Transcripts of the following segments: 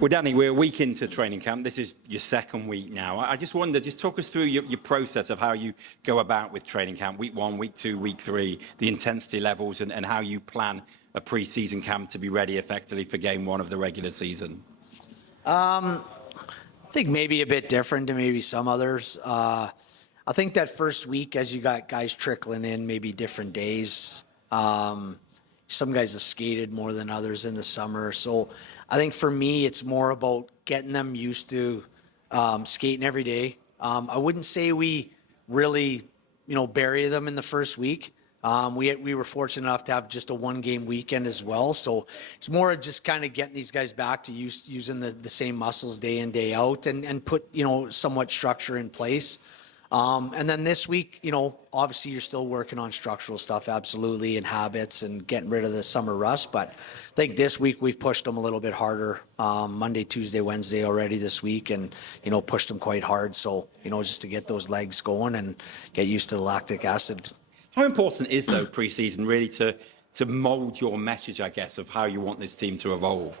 Well, Danny, we're a week into training camp. This is your second week now. I just wonder, just talk us through your process of how you go about with training camp, week 1, week 2, week 3, the intensity levels, and how you plan a pre-season camp to be ready effectively for game 1 of the regular season. I think maybe a bit different to maybe some others. I think that first week, as you got guys trickling in, maybe different days. Some guys have skated more than others in the summer. So I think for me, it's more about getting them used to skating every day. I wouldn't say we really, bury them in the first week. We were fortunate enough to have just a 1-game weekend as well. So it's more just kind of getting these guys back to using the same muscles day in, day out and put, somewhat structure in place. And then this week, obviously you're still working on structural stuff, absolutely, and habits and getting rid of the summer rust. But I think this week we've pushed them a little bit harder, Monday, Tuesday, Wednesday already this week, and, pushed them quite hard. So, just to get those legs going and get used to the lactic acid. How important is, though, pre-season really to mould your message, I guess, of how you want this team to evolve?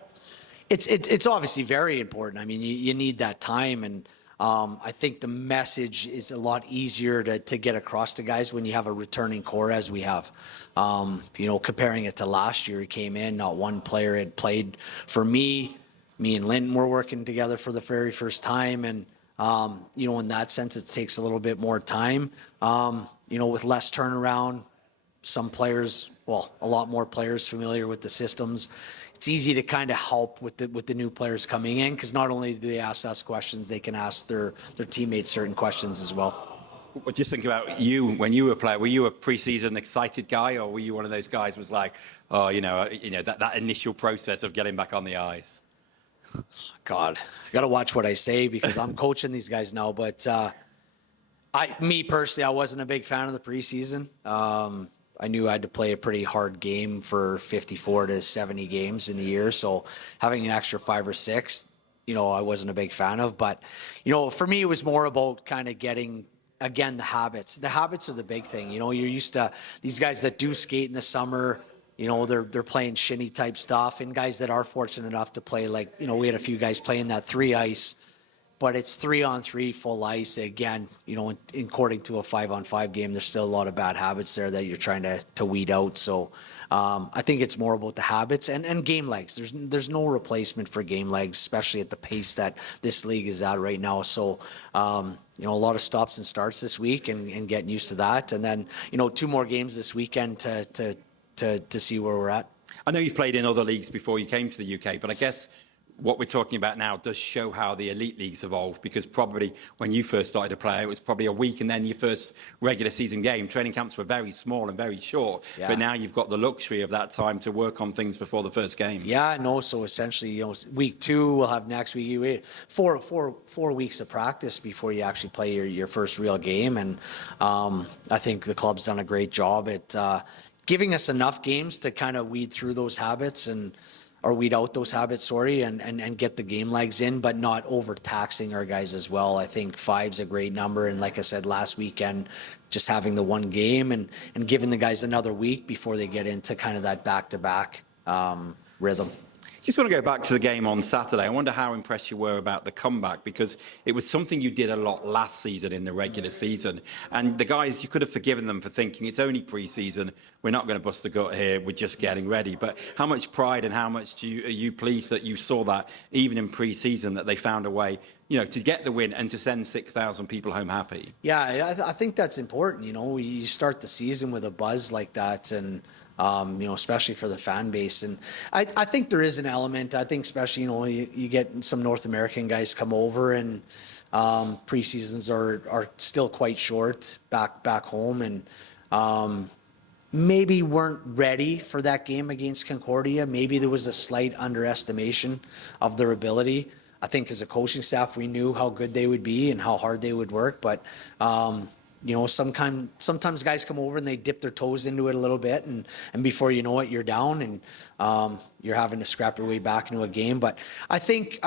It's obviously very important. I mean, you need that time, and I think the message is a lot easier to get across to guys when you have a returning core as we have. Comparing it to last year, he came in, not one player had played. For me and Linton were working together for the very first time, and in that sense, it takes a little bit more time. With less turnaround, some players, a lot more players familiar with the systems. It's easy to kind of help with the new players coming in, because not only do they ask us questions, they can ask their teammates certain questions as well. Well, just think about you when you were a player. Were you a pre-season excited guy, or were you one of those guys who was like, that initial process of getting back on the ice? God, I got to watch what I say because I'm coaching these guys now. But me personally, I wasn't a big fan of the preseason. I knew I had to play a pretty hard game for 54 to 70 games in the year. So having an extra 5 or 6, I wasn't a big fan of. But, for me, it was more about kind of getting, again, the habits. The habits are the big thing. You're used to these guys that do skate in the summer. They're playing shinny type stuff, and guys that are fortunate enough to play, like, we had a few guys playing that 3 ice, but it's 3-on-3 full ice. Again, according to a 5-on-5 game, there's still a lot of bad habits there that you're trying to weed out. So I think it's more about the habits and game legs. There's no replacement for game legs, especially at the pace that this league is at right now. So a lot of stops and starts this week and getting used to that, and then 2 more games this weekend to see where we're at. I know you've played in other leagues before you came to the UK, but I guess what we're talking about now does show how the elite leagues evolved, because probably when you first started to play, it was probably a week and then your first regular season game. Training camps were very small and very short, but now you've got the luxury of that time to work on things before the first game. Yeah, no, so essentially, week 2, we'll have next week, 4 weeks of practice before you actually play your first real game. And I think the club's done a great job at giving us enough games to kind of weed through those habits or weed out those habits, and get the game legs in, but not overtaxing our guys as well. I think 5's a great number, and like I said last weekend, just having the 1 game and giving the guys another week before they get into kind of that back-to-back rhythm. Just want to go back to the game on Saturday. I wonder how impressed you were about the comeback, because it was something you did a lot last season in the regular season. And the guys, you could have forgiven them for thinking it's only pre-season, we're not going to bust a gut here, we're just getting ready. But how much pride and how much are you pleased that you saw that even in pre-season, that they found a way, to get the win and to send 6,000 people home happy? Yeah, I think that's important. You start the season with a buzz like that, and especially for the fan base. And I think there is an element. I think especially, you get some North American guys come over, and preseasons are still quite short back home, and maybe weren't ready for that game against Concordia. Maybe there was a slight underestimation of their ability. I think as a coaching staff, we knew how good they would be and how hard they would work, but sometimes guys come over and they dip their toes into it a little bit, and before you know it, you're down, and you're having to scrap your way back into a game. But I think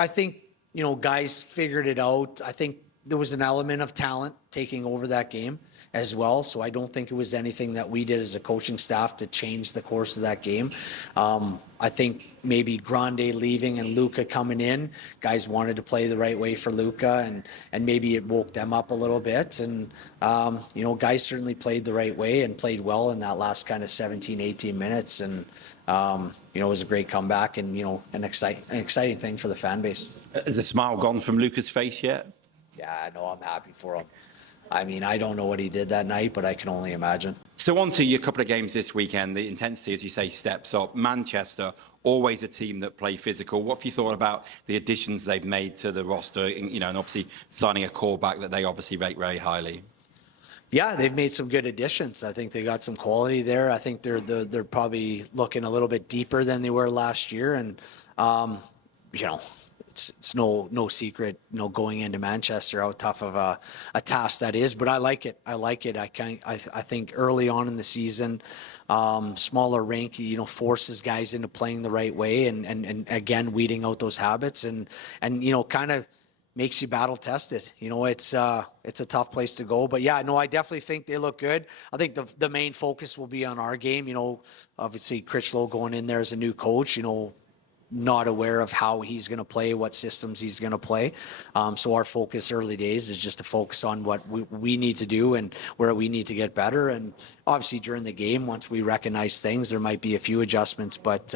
guys figured it out. I think there was an element of talent taking over that game as well. So I don't think it was anything that we did as a coaching staff to change the course of that game. I think maybe Grande leaving and Luka coming in, guys wanted to play the right way for Luka, and maybe it woke them up a little bit. And, guys certainly played the right way and played well in that last kind of 17, 18 minutes. And, it was a great comeback and, an exciting thing for the fan base. Has the smile gone from Luca's face yet? Yeah, no, I'm happy for him. I mean, I don't know what he did that night, but I can only imagine. So on to your couple of games this weekend. The intensity, as you say, steps up. Manchester, always a team that play physical. What have you thought about the additions they've made to the roster? And obviously signing a callback that they obviously rate very highly. Yeah, they've made some good additions. I think they got some quality there. I think they're probably looking a little bit deeper than they were last year, and it's no secret, going into Manchester, how tough of a task that is. But I like it. I think early on in the season, smaller rink, forces guys into playing the right way, and again weeding out those habits, and kind of makes you battle tested. It's a tough place to go, but yeah, no, I definitely think they look good. I think the main focus will be on our game. Obviously Critchlow going in there as a new coach, not aware of how he's going to play, what systems he's going to play. So our focus early days is just to focus on what we need to do and where we need to get better. And obviously during the game, once we recognize things, there might be a few adjustments, but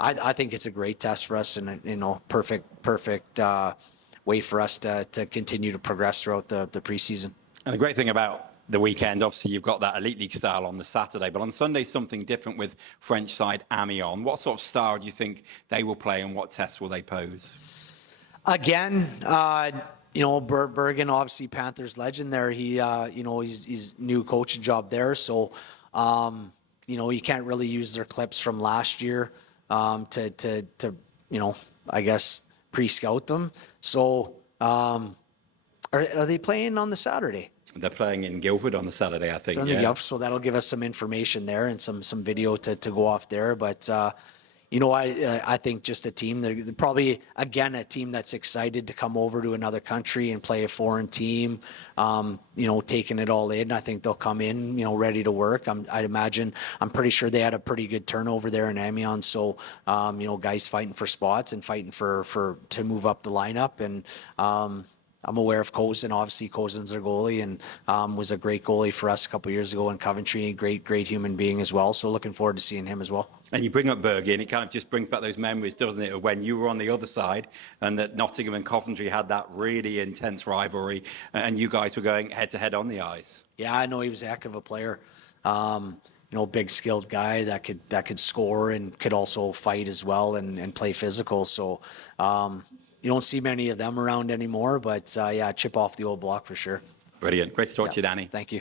I think it's a great test for us, and perfect way for us to continue to progress throughout the preseason. And the great thing about the weekend, obviously you've got that Elite League style on the Saturday, but on Sunday something different with French side Amiens. What sort of style do you think they will play, and what tests will they pose? Again, Bergen, obviously Panthers legend there. He's new coaching job there, so you can't really use their clips from last year to I guess pre-scout them. So are they playing on the Saturday? They're playing in Guildford on the Saturday, I think. Yeah. So that'll give us some information there and some video to go off there. But I think just a team, they're probably again a team that's excited to come over to another country and play a foreign team. Taking it all in. I think they'll come in, ready to work. I'd imagine. I'm pretty sure they had a pretty good turnover there in Amiens. So guys fighting for spots and fighting to move up the lineup. And I'm aware of Cozen. Obviously, Cozen's their goalie and was a great goalie for us a couple of years ago in Coventry. Great human being as well. So looking forward to seeing him as well. And you bring up Bergen, it kind of just brings back those memories, doesn't it, of when you were on the other side and that Nottingham and Coventry had that really intense rivalry and you guys were going head-to-head on the ice. Yeah, I know he was a heck of a player. Big skilled guy that could score and could also fight as well and play physical. So you don't see many of them around anymore, but chip off the old block for sure. Brilliant. Great to talk to you, Danny. Thank you.